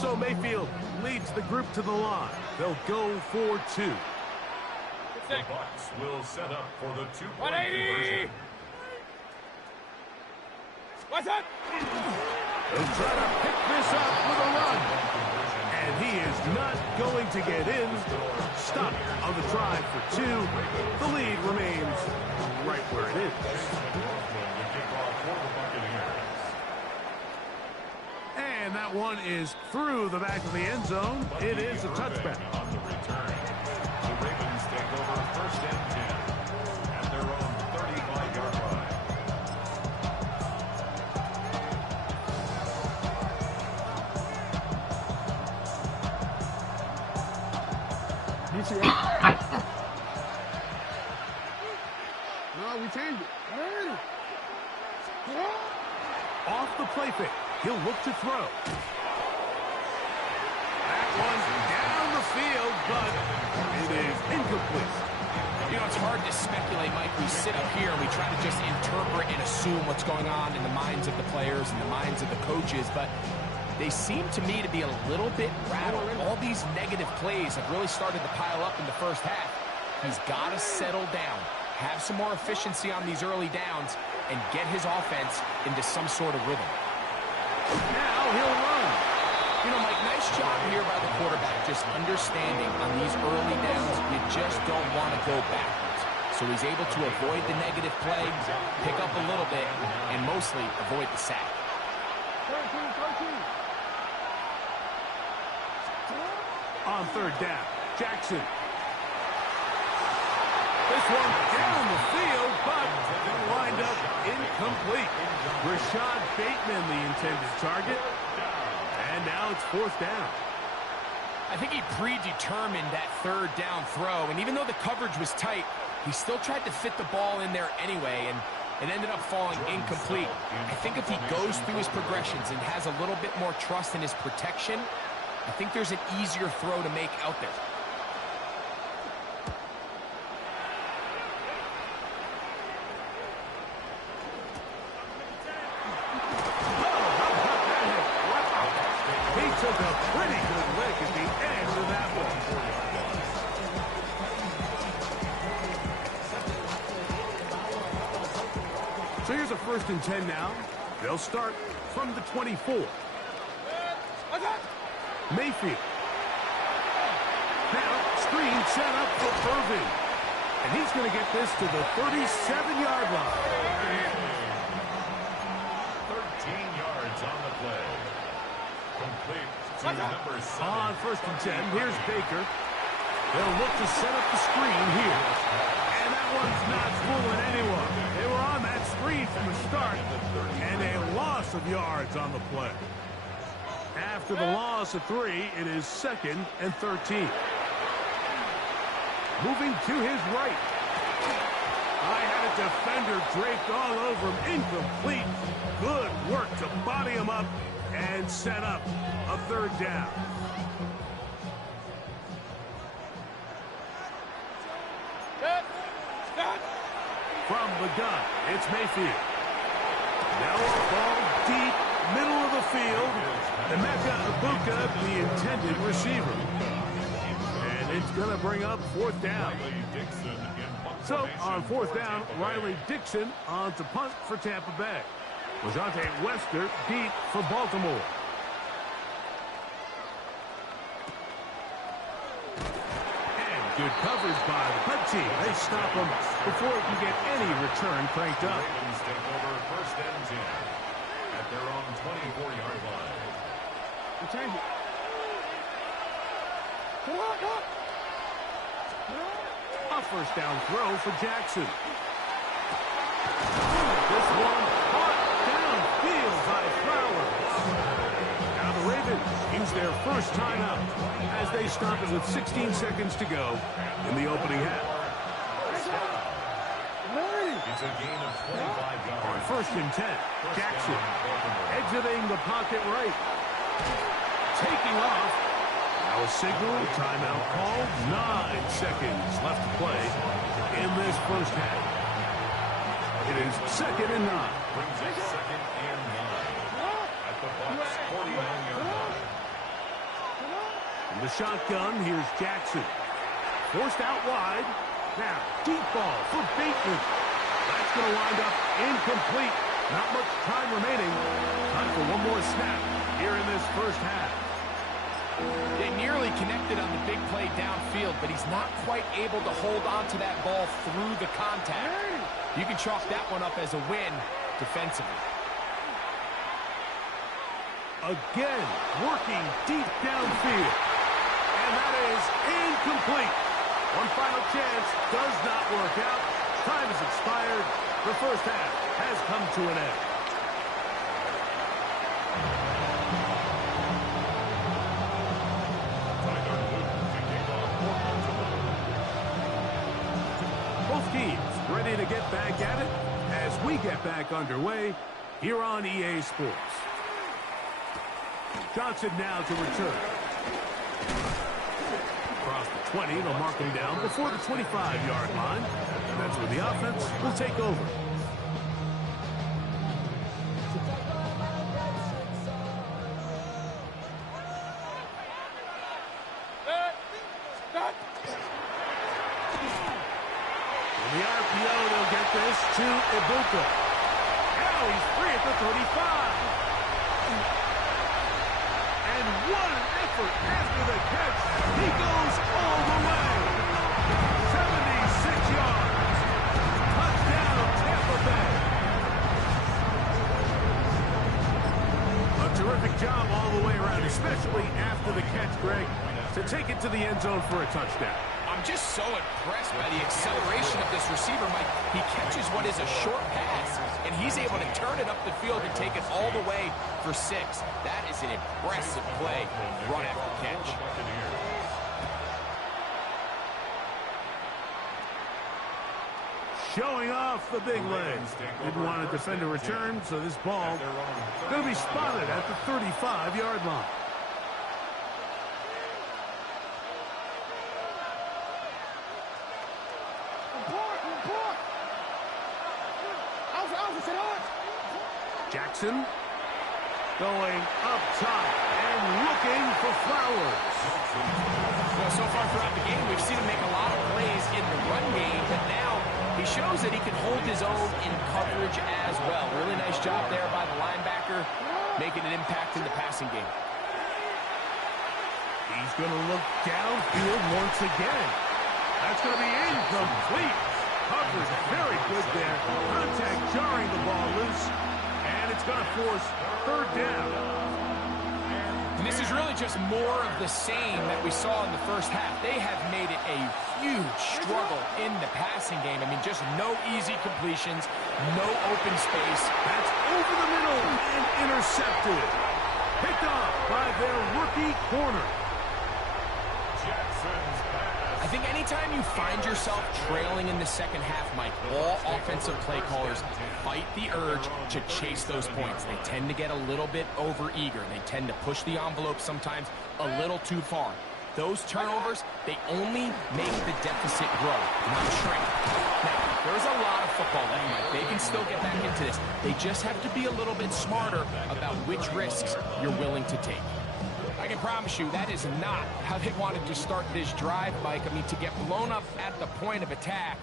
So Mayfield leads the group to the line. They'll go for 2. The Bucs will set up for the 2-point 180. conversion. What's up? They'll try to pick this up with a run. And he is not going to get in. Stop on the try for 2. The lead remains right where it is. And that one is through the back of the end zone. It is a touchback. On the return, the Ravens take over 1st and 10 at their own 35-yard line. No, we changed it. Off the play fake. He'll look to throw. That one's down the field, but it is incomplete. You know, it's hard hard to speculate, Mike. We sit up here and we try to just interpret and assume what's going on in the minds of the players and the minds of the coaches, but they seem to me to be a little bit rattled. All these negative plays have really started to pile up in the first half. He's got to settle down, have some more efficiency on these early downs, and get his offense into some sort of rhythm. Now he'll run. You know, Mike, nice job here by the quarterback, just understanding on these early downs, you just don't want to go backwards. So he's able to avoid the negative play, pick up a little bit, and mostly avoid the sack. On third down, Jackson. This one down the field, but it'll wind up incomplete. Rashad Bateman, the intended target. And now it's fourth down. I think he predetermined that third down throw, and even though the coverage was tight, he still tried to fit the ball in there anyway, and it ended up falling incomplete. I think if he goes through his progressions and has a little bit more trust in his protection, I think there's an easier throw to make out there. He took a pretty good lick at the end of that one. So here's a 1st and 10 now. They'll start from the 24. Mayfield. Now, screen set up for Irving. And he's going to get this to the 37-yard line. 13 yards on the play. Complete to number 7. On 1st and 10, here's Baker. They'll look to set up the screen here. And that one's not fooling anyone. They were on that screen from the start. And a loss of yards on the play. After the loss of 3, it is 2nd and 13. Moving to his right. I had a defender draped all over him. Incomplete. Good work to body him up and set up a 3rd down. From the gun, it's Mayfield. Now a ball deep, middle of the field. Emeka Ibuka, the intended receiver. And it's going to bring up 4th down. So on 4th down, Riley Dixon on to punt for Tampa Bay. Lajante Wester deep for Baltimore. And good coverage by the punt team. They stop him before he can get any return cranked up. Ravens take over 1st and 10 at their own 24-yard line. A 1st down throw for Jackson. This one caught downfield by Flowers. Now the Ravens use their first timeout as they stop it with 16 seconds to go in the opening half. It's a gain of 25 yards. On 1st and 10, Jackson exiting the pocket right. Taking off. Now a signal, timeout called. 9 seconds left to play in this first half. It is 2nd and 9. Brings it 2nd and 9 at the Bucs 49-yard line. In the shotgun, here's Jackson. Forced out wide. Now, deep ball for Bateman. That's going to wind up incomplete. Not much time remaining. Time for one more snap here in this first half. They nearly connected on the big play downfield, but he's not quite able to hold on to that ball through the contact. You can chalk that one up as a win defensively. Again, working deep downfield. And that is incomplete. One final chance does not work out. Time has expired. The first half has come to an end. Both teams ready to get back at it as we get back underway here on EA Sports. Johnson now to return. Across the 20, they'll mark him down before the 25-yard line. offense will take over. The RPO, they'll get this to Ibuka. Now he's free at the 35. And what an effort after the catch. He goes all the way. 76 yards. Touchdown, Tampa Bay. A terrific job all the way around, especially after the catch, Greg, to take it to the end zone for a touchdown. I'm just so impressed by the acceleration of this receiver, Mike. He catches what is a short pass, and he's able to turn it up the field and take it all the way for 6. That is an impressive play, run after catch. Showing off the big legs. Didn't want to defend a return, so this ball going to be spotted at the 35-yard line. Jackson going up top and looking for Flowers. Well, so far throughout the game, we've seen him make a lot of plays in the run game, but now he shows that he can hold his own in coverage as well. Really nice job there by the linebacker, making an impact in the passing game. He's going to look downfield once again. That's going to be incomplete. Coverage very good there. Contact jarring the ball loose. And it's going to force 3rd down. And this is really just more of the same that we saw in the first half. They have made it a huge struggle in the passing game. I mean, just no easy completions, no open space. That's over the middle and intercepted. Picked off by their rookie corner. I think anytime you find yourself trailing in the second half, Mike, all offensive play callers fight the urge to chase those points. They tend to get a little bit over-eager. They tend to push the envelope sometimes a little too far. Those turnovers, they only make the deficit grow, not shrink. Now, there's a lot of football left, Mike. They can still get back into this. They just have to be a little bit smarter about which risks you're willing to take. I can promise you that is not how they wanted to start this drive, Mike. I mean, to get blown up at the point of attack,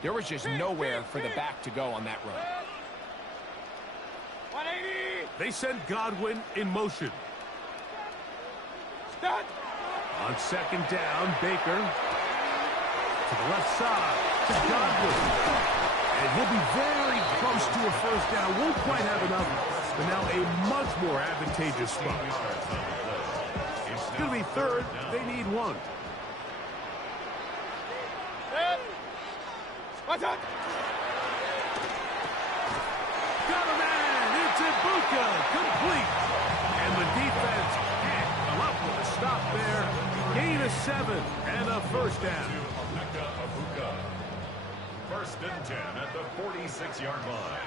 there was just nowhere for the back to go on that run. 180. They send Godwin in motion. Stop. On 2nd down, Baker to the left side to Godwin. And he'll be very close to a 1st down. Won't quite have enough, but now a much more advantageous spot. It's going to be 3rd. They need 1. What's up? Got a man. It's Ibuka. Complete. And the defense can't come up with a stop there. Gain of 7 and a 1st down. 1st and 10 at the 46-yard line.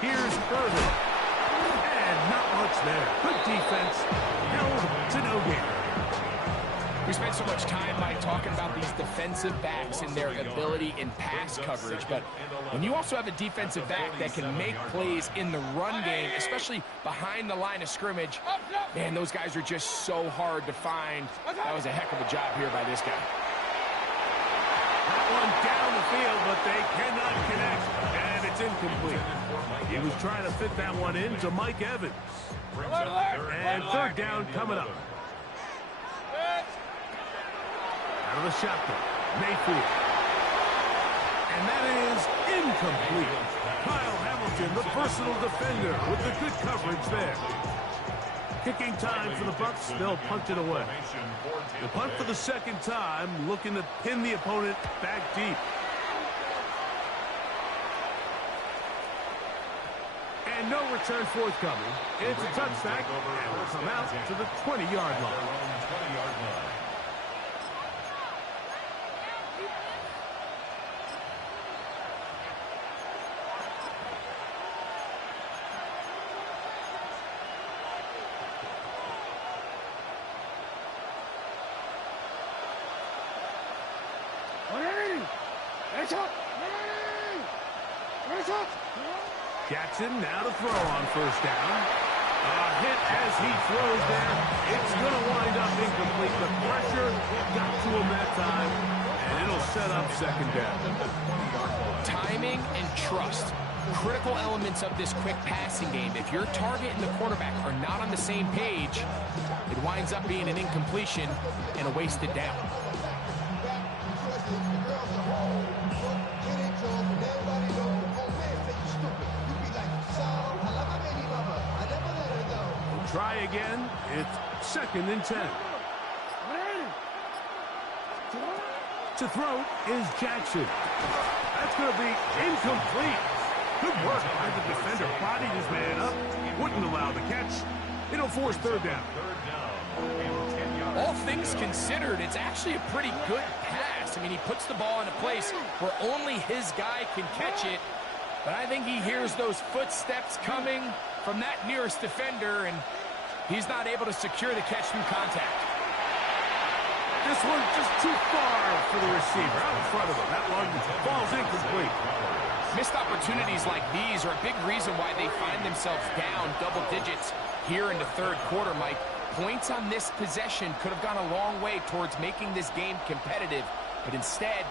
Here's Irvin. And not much there. Good defense. Held to no gain. We spent so much time, Mike, talking about these defensive backs and their ability in pass coverage, but when you also have a defensive back that can make plays in the run game, especially behind the line of scrimmage, man, those guys are just so hard to find. That was a heck of a job here by this guy. That one down the field, but they cannot connect, and it's incomplete. He was trying to fit that one in to Mike Evans. And 3rd down coming up. Out of the shotgun, Mayfield. And that is incomplete. Kyle Hamilton, the versatile defender, with the good coverage there. Kicking time for the Bucs. They'll punt it away. The punt for the 2nd time, looking to pin the opponent back deep. And no return forthcoming. It's a touchback, and will come out to the 20-yard line. Jackson now to throw on first down. A hit as he throws there. It's going to wind up incomplete. The pressure got to him that time, and it'll set up second down. Timing and trust, critical elements of this quick passing game. If your target and the quarterback are not on the same page, it winds up being an incompletion and a wasted down. Try again. It's 2nd and 10. To throw is Jackson. That's going to be incomplete. Good work by the defender. Bodied his man up. Wouldn't allow the catch. It'll force third down. All things considered, it's actually a pretty good pass. I mean, he puts the ball in a place where only his guy can catch it. But I think he hears those footsteps coming from that nearest defender, and he's not able to secure the catch through contact. This one's just too far for the receiver. Out in front of him. That one falls incomplete. Missed opportunities like these are a big reason why they find themselves down double digits here in the third quarter, Mike. Points on this possession could have gone a long way towards making this game competitive, but instead,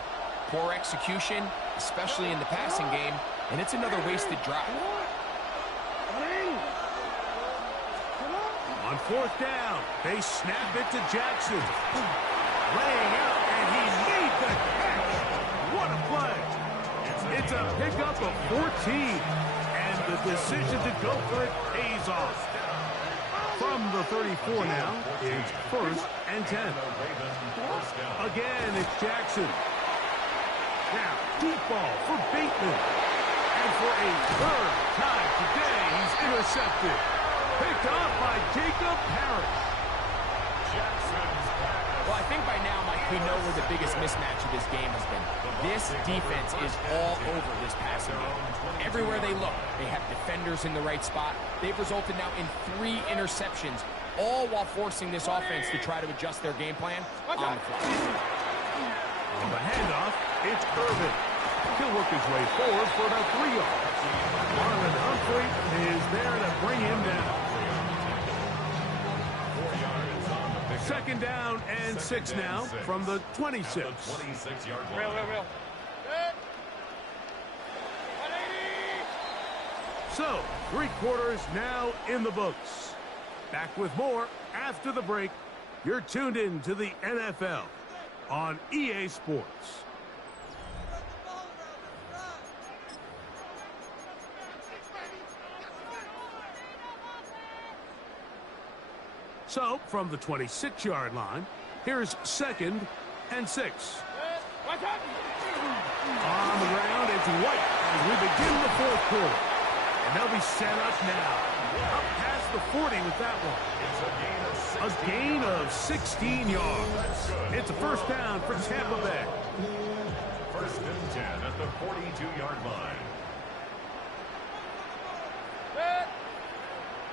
poor execution, especially in the passing game, and it's another wasted drive. On fourth down, they snap it to Jackson. Laying out, and he made the catch. What a play. It's a pickup of 14, and the decision to go for it pays off. From the 34 now, it's 1st and 10. Again, it's Jackson. Now, deep ball for Bateman. And for a third time today, he's intercepted. Picked off by Jacob Harris. Well, I think by now, Mike, we know where the biggest mismatch of this game has been. This defense is all over this passing game. Everywhere they look, they have defenders in the right spot. They've resulted now in 3 interceptions, all while forcing this offense to try to adjust their game plan on the fly. On the handoff, it's Irvin. He'll work his way forward for about 3 yards. Marlon Humphrey is there to bring him down. 2nd down and 6 now from the 26. Real. So, 3 quarters now in the books. Back with more after the break. You're tuned in to the NFL on EA Sports. So, from the 26-yard line, here's 2nd and 6. On the ground, it's White as we begin the 4th quarter. And they'll be set up now. Up past the 40 with that one. A gain of 16 yards. It's a first down for Tampa Bay. 1st and 10 at the 42-yard line.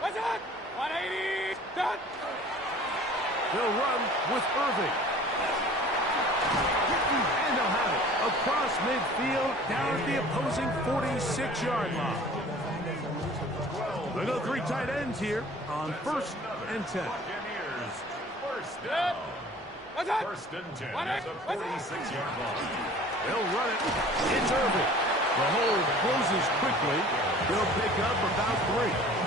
What's that? 180. Done. They'll run with Irving. And they'll have it across midfield down at the opposing 46-yard line. They go 3 tight ends here on 1st and 10. Buccaneers, 1st down. What's that? 1st and 10 at the 46-yard line. They'll run it. It's Irving. The hold closes quickly. They'll pick up about 3.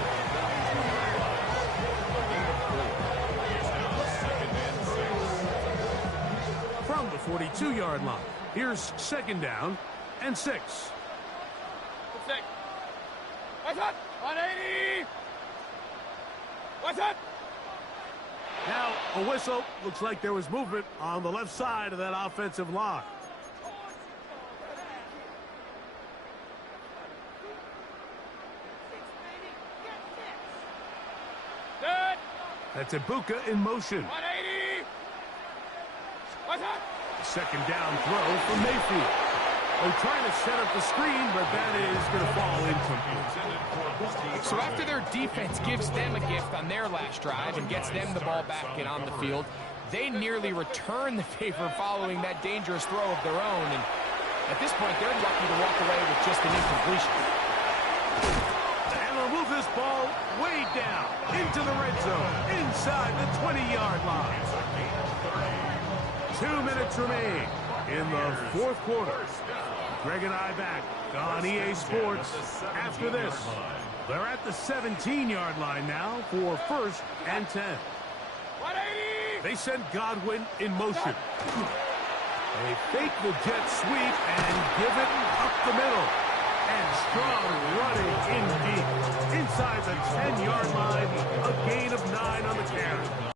From the 42-yard line, here's 2nd down and 6. What's that? 180. What's that? Now, a whistle. Looks like there was movement on the left side of that offensive line. Good. That's Ibuka in motion. 180. What's that? 2nd down throw for Mayfield. They're trying to set up the screen, but that is going to fall incomplete. So after their defense gives them a gift on their last drive and gets them the ball back and on the field, they nearly return the favor following that dangerous throw of their own. And At this point, they're lucky to walk away with just an incompletion. And they'll move this ball way down into the red zone, inside the 20-yard line. 2 minutes remain in the fourth quarter. Greg and I back on EA Sports after this. They're at the 17-yard line now for 1st and 10. They send Godwin in motion. They fake the jet sweep and give it up the middle. And strong running in deep. Inside the 10-yard line, a gain of 9 on the carry.